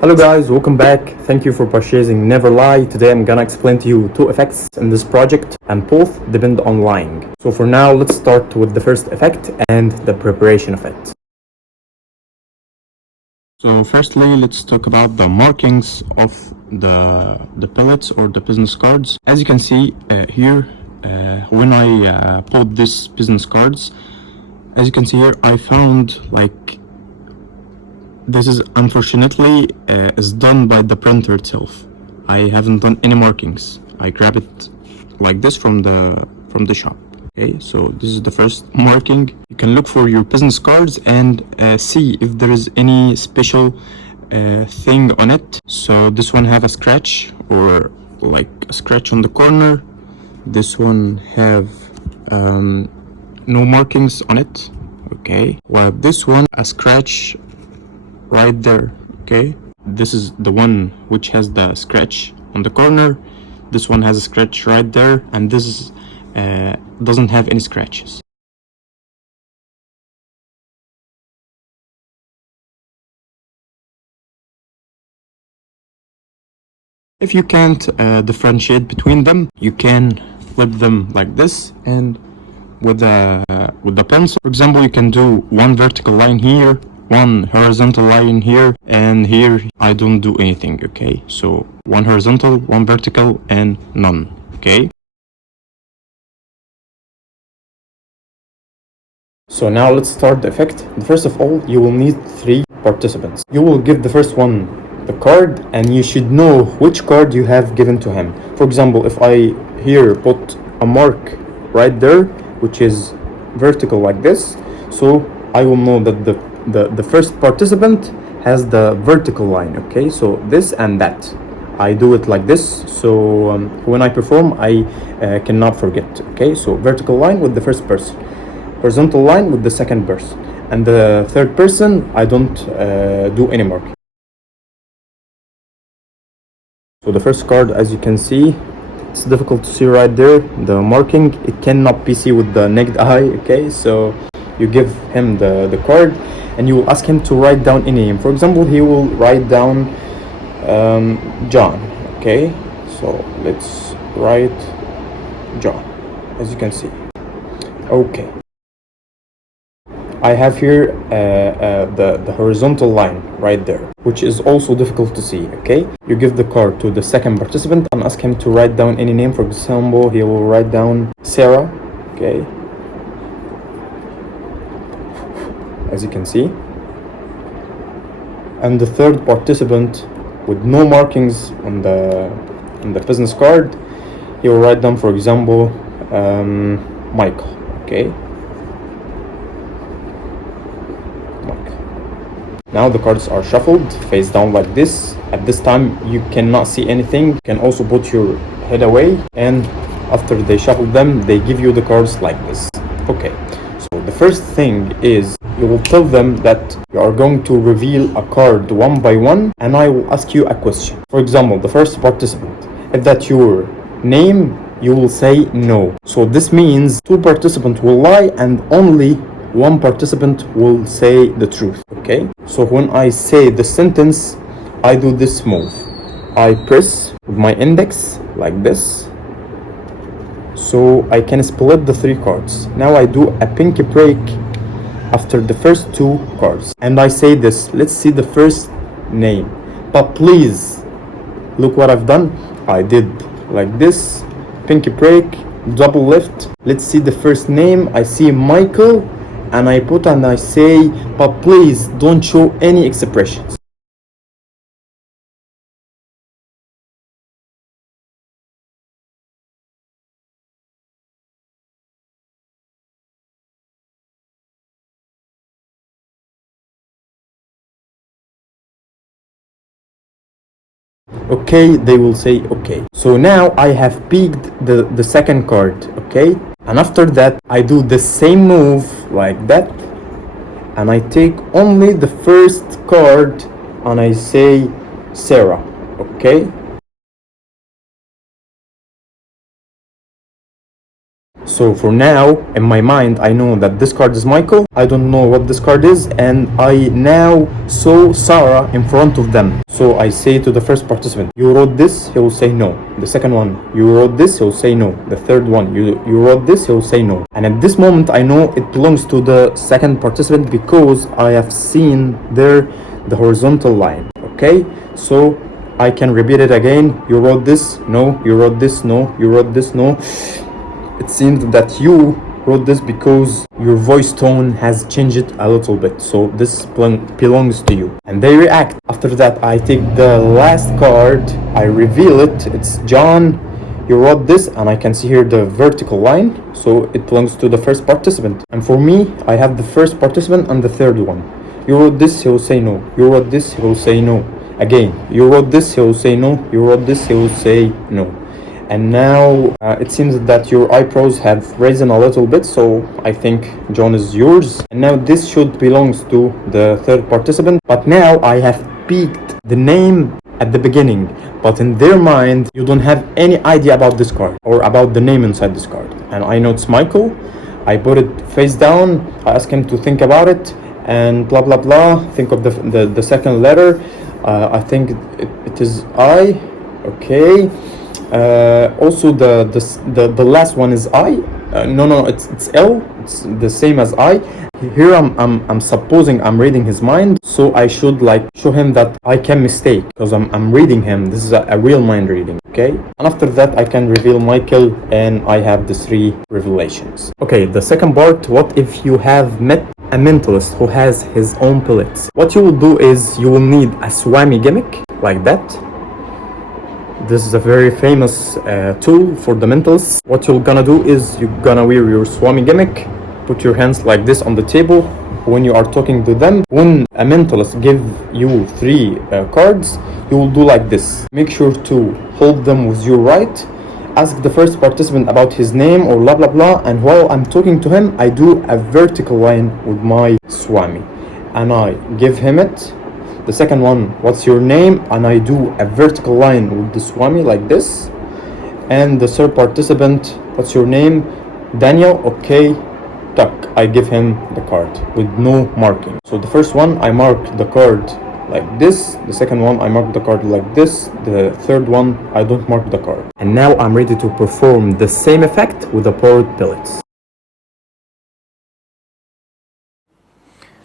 Hello guys, welcome back. Thank you for purchasing Never Lie. Today I'm gonna explain to you two effects in this project and both depend on lying. So for now, let's start with the first effect and the preparation of it. So firstly, let's talk about the markings of the pellets or the business cards. As you can see here, when I pulled these business cards, as you can see here, I found like this is unfortunately is done by the printer itself. I haven't done any markings. I grab it like this from the shop. Okay, so this is the first marking. You can look for your business cards and see if there is any special thing on it. So this one have a scratch or like a scratch on the corner. This one have no markings on it. Okay, while this one a scratch right there. Okay, this is the one which has the scratch on the corner. This one has a scratch right there, and this doesn't have any scratches. If you can't differentiate between them, you can flip them like this, and with the pencil, for example, you can do one vertical line here, one horizontal line here, and here I don't do anything. Okay, so one horizontal, one vertical, and none. Okay, so now let's start the effect. First of all, you will need three participants. You will give the first one the card, and you should know which card you have given to him. For example, if I here put a mark right there, which is vertical like this, so I will know that the first participant has the vertical line. Okay, so this and that, I do it like this, so when I perform I cannot forget. Okay, so vertical line with the first person, horizontal line with the second person, and the third person I don't do any marking. So the first card, as you can see, it's difficult to see right there, the marking, it cannot be seen with the naked eye. Okay, so you give him the card and you will ask him to write down any name. For example, he will write down John. Okay, so let's write John, as you can see. Okay, I have here the horizontal line right there, which is also difficult to see. Okay, you give the card to the second participant and ask him to write down any name. For example, he will write down Sarah. Okay, as you can see. And the third participant, with no markings on the business card, he will write down, for example, Michael. Okay, now the cards are shuffled face down like this. At this time you cannot see anything. You can also put your head away, and after they shuffle them, they give you the cards like this. Okay, so the first thing is you will tell them that you are going to reveal a card one by one, and I will ask you a question. For example, the first participant, if that's your name, you will say no. So this means two participants will lie and only one participant will say the truth. Okay, so when I say the sentence, I do this move. I press with my index like this, so I can split the three cards. Now I do a pinky break after the first two cards, and I say this. Let's see the first name, but please look what I've done. I did like this, pinky break, double lift. Let's see the first name. I see Michael, and I put and I say, but please don't show any expressions. Okay, they will say okay. So now I have picked the second card. Okay, and after that I do the same move like that, and I take only the first card and I say Sarah. Okay, So for now, in my mind, I know that this card is Michael. I don't know what this card is, and I now saw Sarah in front of them. So I say to the first participant, you wrote this, he will say no. The second one, you wrote this, he will say no. The third one, you wrote this, he will say no. And at this moment, I know it belongs to the second participant because I have seen there the horizontal line. Okay, so I can repeat it again. You wrote this, no. You wrote this, no. You wrote this, no. It seems that you wrote this because your voice tone has changed a little bit, so this belongs to you. And they react. After that, I take the last card, I reveal it. It's John. You wrote this, and I can see here the vertical line, so it belongs to the first participant. And for me, I have the first participant and the third one. You wrote this, he will say no. You wrote this, he will say no. Again, you wrote this, he will say no. You wrote this, he will say no. And now it seems that your eyebrows have risen a little bit, so I think John is yours. And now this should belongs to the third participant. But now I have picked the name at the beginning, but in their mind you don't have any idea about this card or about the name inside this card. And I know it's Michael. I put it face down. I ask him to think about it and blah blah blah. Think of the second letter. I think it is I. Okay. Also the last one is I. No, it's L. It's the same as I. Here I'm supposing I'm reading his mind, so I should like show him that I can mistake because I'm reading him. This is a real mind reading. Okay, and after that I can reveal Michael, and I have the 3 revelations. Okay, the second part. What if you have met a mentalist who has his own pellets? What you will do is you will need a Swami gimmick like that. This is a very famous tool for the mentalists. What you're gonna do is you're gonna wear your Swami gimmick, put your hands like this on the table when you are talking to them. When a mentalist give you 3 cards, you will do like this. Make sure to hold them with your right. Ask the first participant about his name or blah blah blah, and while I'm talking to him, I do a vertical line with my Swami, and I give him it. The second one, what's your name? And I do a vertical line with the Swami like this. And the third participant, what's your name? Daniel. Okay, tuck. I give him the card with no marking. So the first one, I mark the card like this. The second one, I mark the card like this. The third one, I don't mark the card. And now I'm ready to perform the same effect with the poured pellets.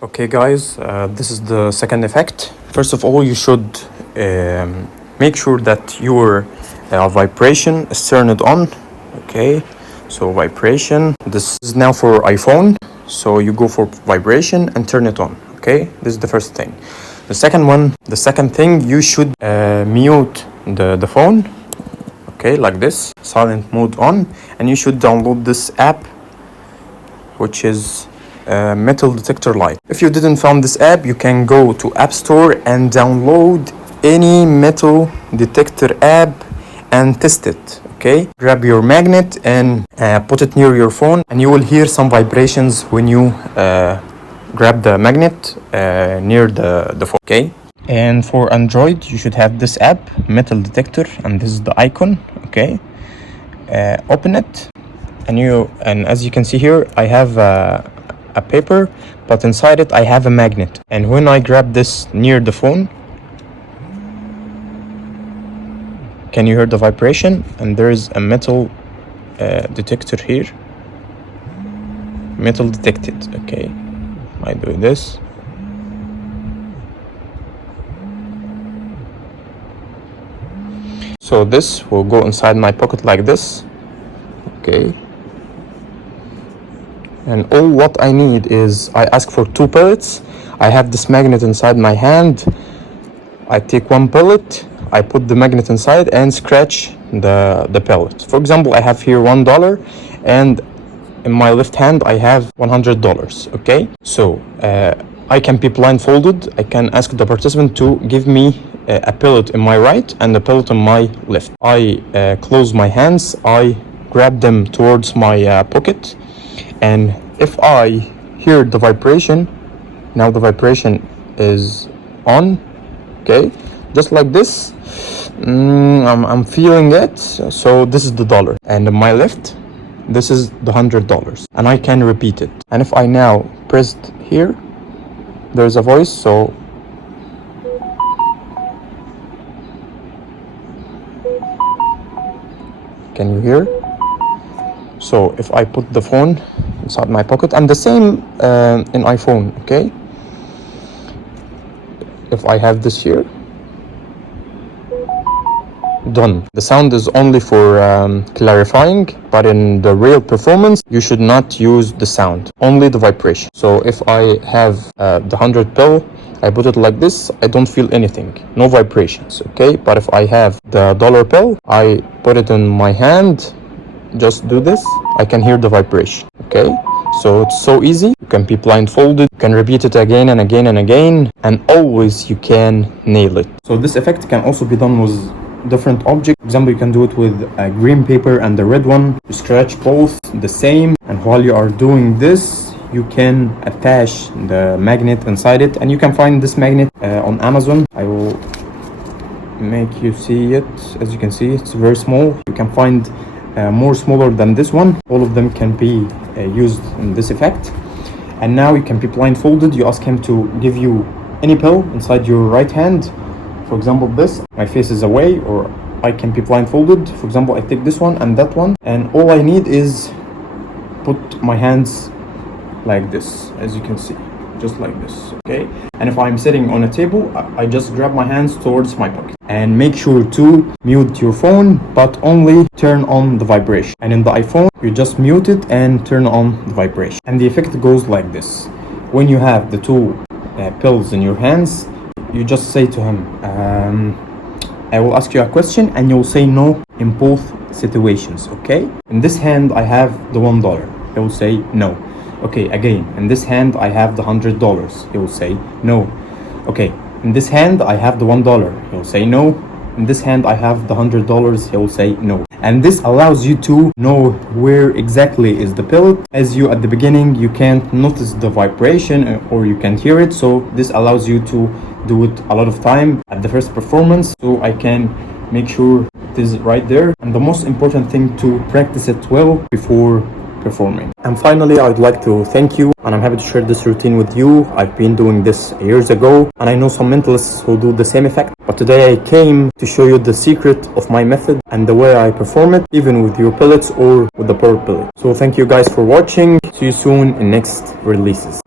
Okay guys, this is the second effect. First of all, you should make sure that your vibration is turned on. Okay, so vibration. This is now for iPhone, so you go for vibration and turn it on. Okay, this is the first thing. The second thing, you should mute the phone. Okay, like this, silent mode on, and you should download this app, which is Metal Detector Lite. If you didn't find this app, you can go to App Store and download any metal detector app and test it. Okay, grab your magnet and put it near your phone, and you will hear some vibrations when you grab the magnet near the phone. Okay, and for Android you should have this app, Metal Detector, and this is the icon. Okay, open it, and as you can see here, I have a paper, but inside it I have a magnet. And when I grab this near the phone, can you hear the vibration? And there is a metal detector here. Metal detected. Okay, I do this. So this will go inside my pocket like this. Okay, and all what I need is I ask for 2 pellets. I have this magnet inside my hand. I take 1 pellet, I put the magnet inside and scratch the pellet. For example, I have here $1, and in my left hand I have $100. Okay, so I can be blindfolded. I can ask the participant to give me a pellet in my right and a pellet on my left. I close my hands, I grab them towards my pocket, and if I hear the vibration, now the vibration is on. Okay, just like this. I'm feeling it. So this is the dollar, and on my left this is the $100, and I can repeat it. And if I now pressed here, there's a voice, so can you hear? So if I put the phone inside my pocket, and the same in iPhone, okay? If I have this here, done. The sound is only for clarifying, but in the real performance, you should not use the sound, only the vibration. So if I have the 100 pill, I put it like this, I don't feel anything, no vibrations, okay? But if I have the dollar pill, I put it in my hand, just do this, I can hear the vibration, okay? So it's so easy. You can be blindfolded, you can repeat it again and again and again, and always you can nail it. So this effect can also be done with different objects. For example, you can do it with a green paper and the red one. You stretch both the same, and while you are doing this, you can attach the magnet inside it, and you can find this magnet on Amazon. I will make you see it. As you can see, it's very small. You can find more smaller than this one. All of them can be used in this effect. And now you can be blindfolded. You ask him to give you any pill inside your right hand. For example, this, my face is away, or I can be blindfolded. For example, I take this one and that one, and all I need is put my hands like this, as you can see, just like this, okay? And if I'm sitting on a table, I just grab my hands towards my pocket. And make sure to mute your phone, but only turn on the vibration. And in the iPhone, you just mute it and turn on the vibration. And the effect goes like this. When you have the two pills in your hands, you just say to him, I will ask you a question, and you'll say no in both situations, okay? In this hand, I have the $1. He will say no. Okay, again, in this hand, I have the $100. He will say no. Okay, in this hand, I have the $1. He will say no. In this hand, I have the $100. He will say no. And this allows you to know where exactly is the pill. As you at the beginning, you can't notice the vibration or you can't hear it. So this allows you to do it a lot of time at the first performance. So I can make sure it is right there. And the most important thing, to practice it well before performing. And finally, I'd like to thank you, and I'm happy to share this routine with you. I've been doing this years ago, and I know some mentalists who do the same effect. But today I came to show you the secret of my method and the way I perform it, even with your pellets or with the power pellet. So thank you guys for watching. See you soon in next releases.